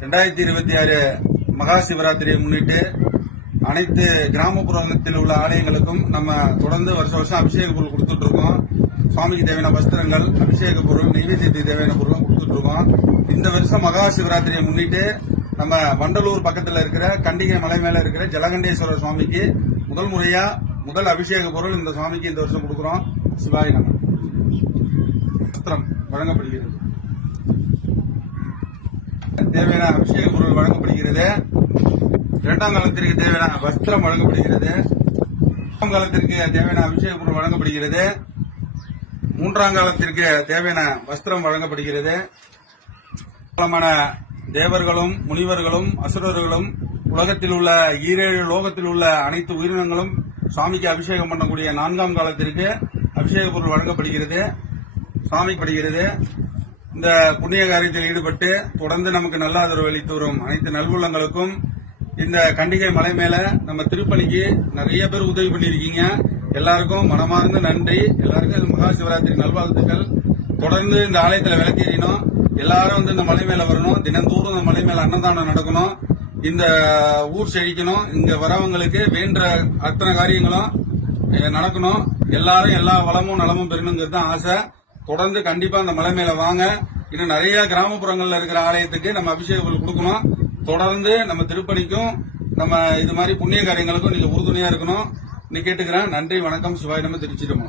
2026 மகா சிவராத்திரியை முன்னிட்டு அனைத்து கிராமப்புறத்தில் உள்ள ஆலயங்களுக்கும் நம்ம தொடர்ந்து வருஷம் அபிஷேக பொருள் கொடுத்துட்டு இருக்கோம். சுவாமிக்கு தேவையான வஸ்திரங்கள், அபிஷேக பொருள், நெய்வேத்தியத்துக்கு தேவையான பொருள் கொடுத்துட்டு இருக்கோம். இந்த வருஷம் மகா சிவராத்திரியை முன்னிட்டு நம்ம வண்டலூர் பக்கத்தில் இருக்கிற கண்டிகை மலை மேல இருக்கிற ஜலகண்டேஸ்வரர் சுவாமிக்கு முதல் அபிஷேக பொருள் இந்த சுவாமிக்கு இந்த வருஷம் கொடுக்கிறோம். சிவாய நம. வஸ்திரம் வழங்கப்படுகிறது. தேவையான அபிஷேக பொருள் வழங்கப்படுகிறது. இரண்டாம் காலத்திற்கு தேவையான வஸ்திரம் வழங்கப்படுகிறது. மூன்றாம் காலத்திற்கு தேவையான அபிஷேக பொருள் வழங்கப்படுகிறது. மூன்றாம் காலத்திற்கு தேவையான வஸ்திரம் வழங்கப்படுகிறது. தேவர்களும் முனிவர்களும் அசுரர்களும் உலகத்தில் உள்ள 7 லோகத்தில் உள்ள அனைத்து உயிரினங்களும் சுவாமிக்கு அபிஷேகம் பண்ணக்கூடிய 4ஆம் காலத்திற்கு அபிஷேக பொருள் வழங்கப்படுகிறது. சுவாமிப்படுகிறது. இந்த புண்ணிய காரியத்தில் ஈடுபட்டு தொடர்ந்து நமக்கு நல்ல ஆதரவு அளித்து வரும் அனைத்து நல்வுள்ளங்களுக்கும் இந்த கண்டிகை மலை மேல நம்ம திருப்பணிக்கு நிறைய பேர் உதவி பண்ணிருக்கீங்க. எல்லாருக்கும் மனமார்ந்த நன்றி. எல்லாருக்கும் மகா சிவராத்திரி நல்வாழ்த்துக்கள். தொடர்ந்து இந்த ஆலயத்தில் விளக்கேறினோம். எல்லாரும் வந்து இந்த மலை மேல வரணும். தினந்தோறும் இந்த மலை மேல அன்னதானம் நடக்கணும். இந்த ஊர் செழிக்கணும். இங்க வரவங்களுக்கு வேண்ட அத்தனை காரியங்களும் நடக்கணும். எல்லாரும் எல்லா வளமும் நலமும் பெறணுங்கிறது தான் ஆசை. தொடர்ந்து கண்டிப்பா அந்த மலை மேல வாங்க. இன்னும் நிறைய கிராமப்புறங்கள்ல இருக்கிற ஆலயத்துக்கு நம்ம அபிஷேகம் கொடுக்கணும். தொடர்ந்து நம்ம திருப்பணிக்கும் நம்ம இது மாதிரி புண்ணிய காரியங்களுக்கும் நீங்க உறுதுணையா இருக்கணும். கேட்டுக்கிறேன். நன்றி, வணக்கம். சிவாய நம. திருச்சிட்டோம்.